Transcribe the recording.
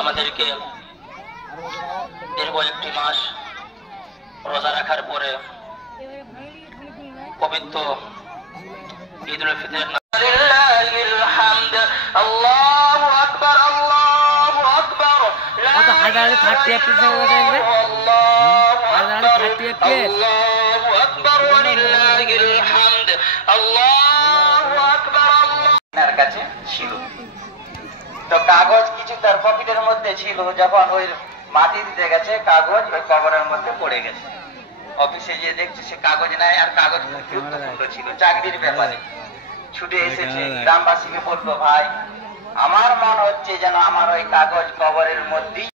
আমাদেরকে দীর্ঘ একটি মাস রোজা রাখার পরে পবিত্র ঈদ উল ফিতরের লিল্লাহিল হামদ আল্লাহু আকবার আল্লাহু আকবার কত হাজার 30 এপ্রিল থেকে হাজার 30 এপ্রিল আল্লাহু আকবার ওয়া লিল্লাহিল হামদ আল্লাহু আকবার আল্লাহর কাছে ছিল। তো কাগজ কিছু তার পকেটের মধ্যে ছিল, যখন ওই মাটি দিতে গেছে কাগজ ওই কবরের মধ্যে পড়ে গেছে। অফিসে গিয়ে দেখছে সে কাগজ নাই, আর কাগজ গুরুত্বপূর্ণ ছিল চাকরির ব্যাপারে। ছুটে এসেছে, গ্রামবাসীকে বললো, ভাই আমার মনে হচ্ছে যেন আমার ওই কাগজ কবরের মধ্যেই